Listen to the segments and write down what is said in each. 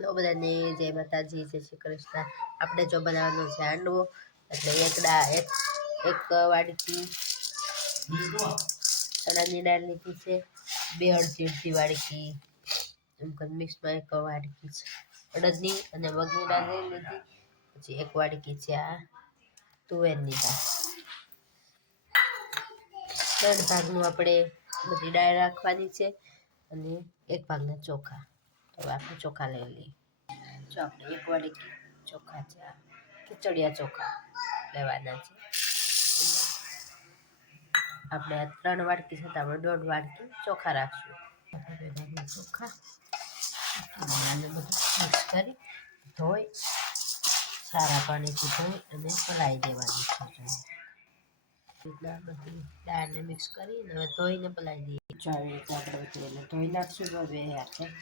લો બધાને જય માતાજી, જય શ્રી કૃષ્ણ. આપણે જો બનાવવાનો છે હાંડવો, એટલે એક ડા એક એક વાડકી ચણાની દાળ લીધી છે, બે અડધી અડધી વાડકી, એમ કે મિક્સમાં એક વાડકી છે. અડદની અને મગની દાળ લઈ લીધી, પછી એક વાડકી છે આ તુવેરની દાળ. ત્રણ ભાગનું આપણે બધી દાળ રાખવાની છે અને એક ભાગના ચોખા. તો હવે આપણે ચોખા લઈ લઈએ. જો આપણે એક વાડી ચોખા છે, આ ખીચડિયા ચોખા લેવાના છે. આપણે ત્રણ છે, તો આપણે દોઢ વાડકી ચોખા રાખશું. આપણે ચોખા બધું મિક્સ કરી, ધોઈ, સારા પાણીથી ધોઈ અને પલાળી દેવાની છે દાળને મિક્સ કરીને હવે ધોઈને પલાળી દઈએ. ચાવી આપણે બધું એને ધોઈ નાખશું બધું દાળ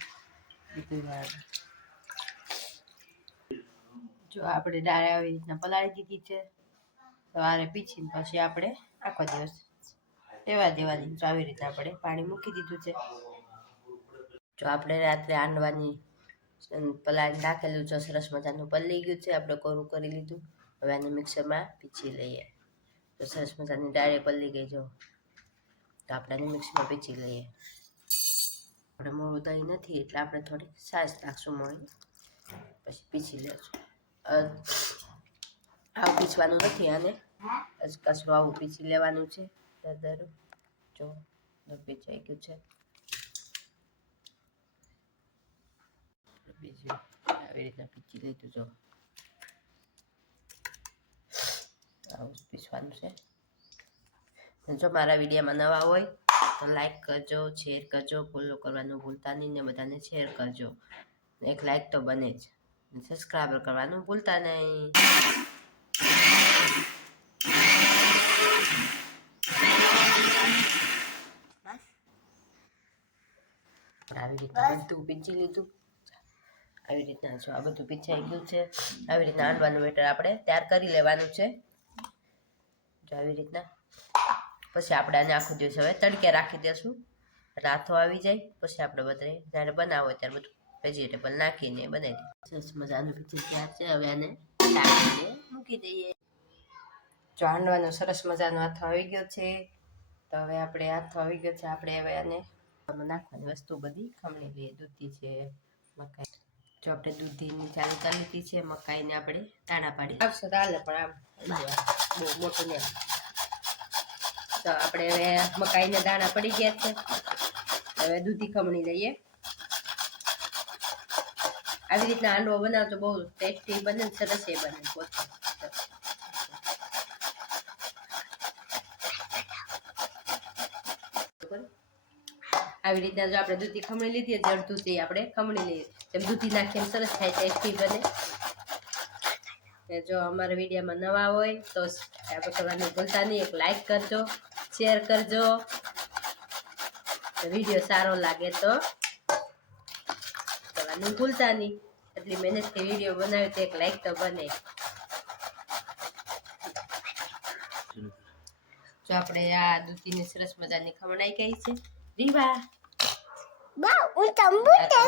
જો આપણે દાળ આવી રીતના પલાળી દીધી છે, સવારે પીછીને પછી આપણે આખો દિવસ રહેવા દેવાની તો આવી રીતે આપણે પાણી મૂકી દીધું છે. જો આપણે રાત્રે આંડવાની પલાળી નાખેલું છે, સરસ મજાનું પલળી ગયું છે. આપણે કોરું કરી લીધું. હવે આને મિક્સરમાં પીછી લઈએ. તો સરસ મજાની દાળે પલળી ગઈ જો. તો આપણે આને મિક્સરમાં પીછી લઈએ. આપણે મોળું દહીં નથી એટલે આપણે થોડીક સાસ નાખશું મોળી. પછી પીછી લેશું. આવું પીસવાનું નથી આને. કશું આવું પીસી લેવાનું છે. દર જો પીછાઈ ગયું છે. આવી રીતના પીચી લીધું જો. આવું પીસવાનું છે. જો મારા વિડીયોમાં નવા હોય તો લાઈક કરજો શેર કરજો ફોલો કરવાનું ભૂલતા નહીં ને બધાને શેર કરજો. એક લાઈક તો બને જ. સબસ્ક્રાઈબર કરવાનું ભૂલતા નહીં. આવી રીતના બધું પીંચી લીધું. આવી રીતના જો આ બધું પીછાઈ ગયું છે. આવી રીતના આંડવાનું બેટર આપણે તૈયાર કરી લેવાનું છે. જો આવી રીતના પછી આપણે આને આખો દિવસ હવે તડકે રાખી દેશું. એટલે હાથો આવી જાય પછી આપણે બધે જ્યારે બનાવો ત્યારે બધું વેજીટેબલ નાખીને બનાવી દઈએ. સરસ મજાનું પીછું તૈયાર છે હવે આને ઢાંકીને મૂકી દઈએ. જો હાંડવાનો સરસ મજાનો હાથો આવી ગયો છે. તો હવે આપણે હાથો આવી ગયો છે આપણે હવે આને નાખવાની વસ્તુ બધી ખમણી લઈએ દૂધી છે મકાઈ. જો આપણે દૂધીની ચાલુ કરી લીધી છે મકાઈને આપણે દાણા પાડી. આવશે તો હાલે પણ આમ બહુ મોટું નહીં. તો આપણે હવે મકાઈને દાણા પડી ગયા છે. હવે દૂધી ખમણી લઈએ. આવી રીતના હાંડવો બનાવતો બહુ ટેસ્ટી બને સરસ એ બને પોતે. આવી રીતના જો આપણે દૂધી ખમણી લીધી જળ દૂધી આપણે ખમણી લઈએ. જેમ દૂધી નાખીને સરસ થાય, ટેસ્ટી બને. જો અમારા વિડીયોમાં નવા હોય તો આપણે કરવાનું ભૂલતા નહીં, એક લાઈક કરજો. શેર કરજો. વીડિયો સારો લાગે તો. કરવાનું ભૂલતા નહીં. એટલી મહેનતથી વીડિયો બનાવ્યો તો એક લાઈક તો બને. જો આપણે આ દૂધીની સરસ મજાની ખમણાઈ ગઈ છે. રીવા.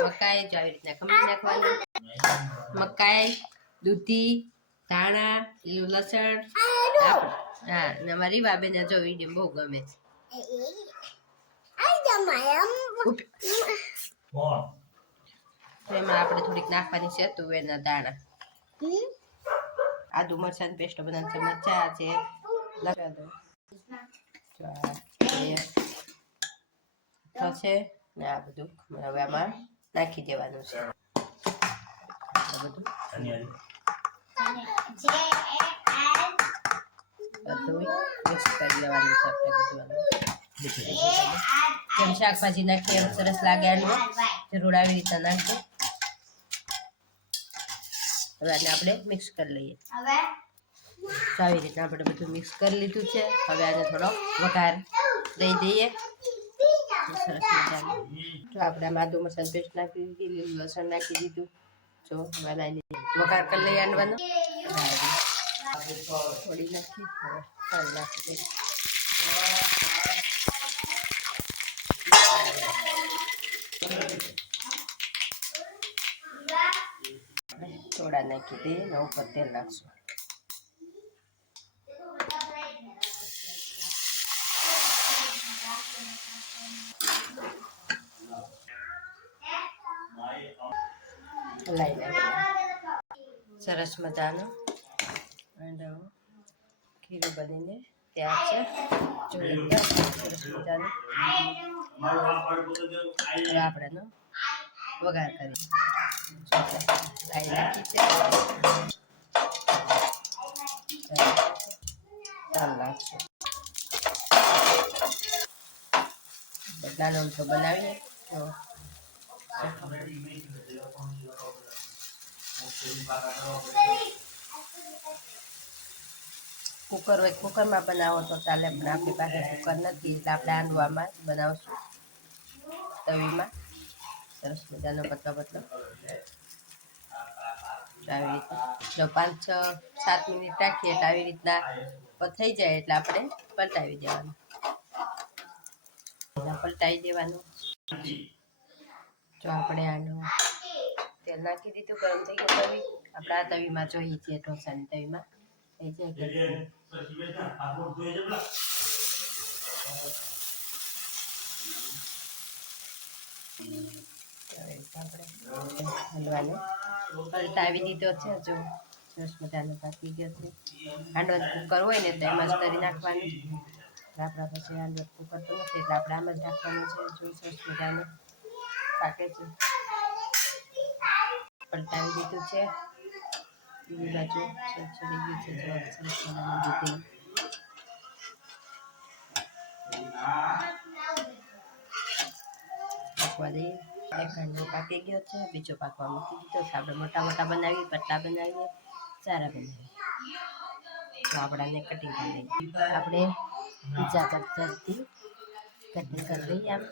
મકાઈ જો આવી રીતના ખમણી નાખવાની. મકાઈ દૂધી ધાણા લીલું લસણ. હા ને મારી બાબેને જો વીડિયો બહુ ગમે છે. એમાં આપણે થોડીક નાખવાની છે તુવેરના દાણા. આદુ મરચાંની પેસ્ટ બનાવવાની છે મરચાં છે. લગાવી દો છે થશે ને આ બધું હવે આમાં નાખી દેવાનું છે. આ બધું. બધું મિક્સ કરી દેવાનું છે આપણે બધું જેમ શાકભાજી નાખીએ એમ સરસ લાગે એનું. જરૂર આવી રીતે નાખજો હવે આને આપણે મિક્સ કરી લઈએ. તો આવી રીતના આપણે બધું મિક્સ કરી લીધું છે. હવે આને થોડો વઘાર દઈ દઈએ. સરસ મજાનું. જો આપણે માધુ આદુ મસાલા પેસ્ટ નાખી દીધી લીલું લસણ નાખી દીધું. જો વઘાર કરી લઈએ આંડવાનો થોડી નાખી ચાલ નાખી દઈએ નાખી દે ને ઉપર તેલ નાખશું. સરસ મજાનો. બનીને તૈયાર છે. જો એકદમ સરસ મજાનું. આપણે વઘાર કરી લાઈ નાખી છે ચાલ તો બનાવીએ કુકર હોય, કુકરમાં બનાવો તો ચાલે, પણ આપણી પાસે કુકર નથી, એટલે આપણે આંડવામાં જ બનાવશું. તવીમાં. સરસ મજાનો પતલો પતલો. આવી રીતના જો પાંચ છ, સાત મિનિટ રાખીએ એટલે આવી રીતના થઈ જાય, એટલે આપણે પલટાવી દેવાનું. પલટાવી દેવાનું. જો આપણે આનું તેલ નાખી દીધું, ગરમ થઈ ગયું તવી. આપણે આ તવીમાં જોઈએ છીએ ઢોસાની તવીમાં. કે હલવાનું પલટાવી દીધો છે જો સરસ મજાનો પાકી ગયો છે હાંડવો કુકર હોય ને તો એમાં જ કરી નાખવાનું આપણા પછી હાંડવો કુકર તો નથી એટલે આપણે આમ જ નાખવાનું છે જો સરસ મજાનું પાકે છે પલટાવી દીધું છે બીજી બાજુ ચડી પાકવા દઈએ એક હાંડવો પાકી ગયો છે બીજો પાકવા મૂકી દીધો છે આપણે મોટા મોટા બનાવી પટ્ટા બનાવીએ સારા બનાવીએ આપણાને કટિંગ કરી લઈએ આપણે કટરથી કટિંગ કરી લઈએ આમ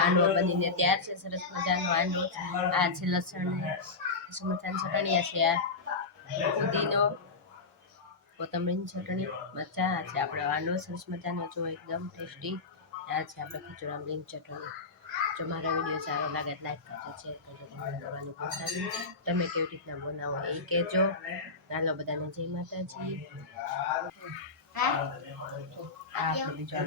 હાંડવો બનીને તૈયાર છે સરસ મજાનો હાંડવો આ છે લસણ ને ચટણીયા છે આ. પુદીનો કોથમરીની ચટણી મરચાં આ છે આપણો હાંડવો સરસ મજાનો જો એકદમ ટેસ્ટી. આ છે આપણે ખીચું આંબલીની ચટણી. જો મારા વીડિયો સારો લાગે લાઈક કરજો શેર કરજો કમેન્ટ કરવાનું ભૂલતા નહીં. તમે કેવી રીતના બનાવો એ કહેજો. ચાલો બધાને જય માતાજી. આ આપણે બીજો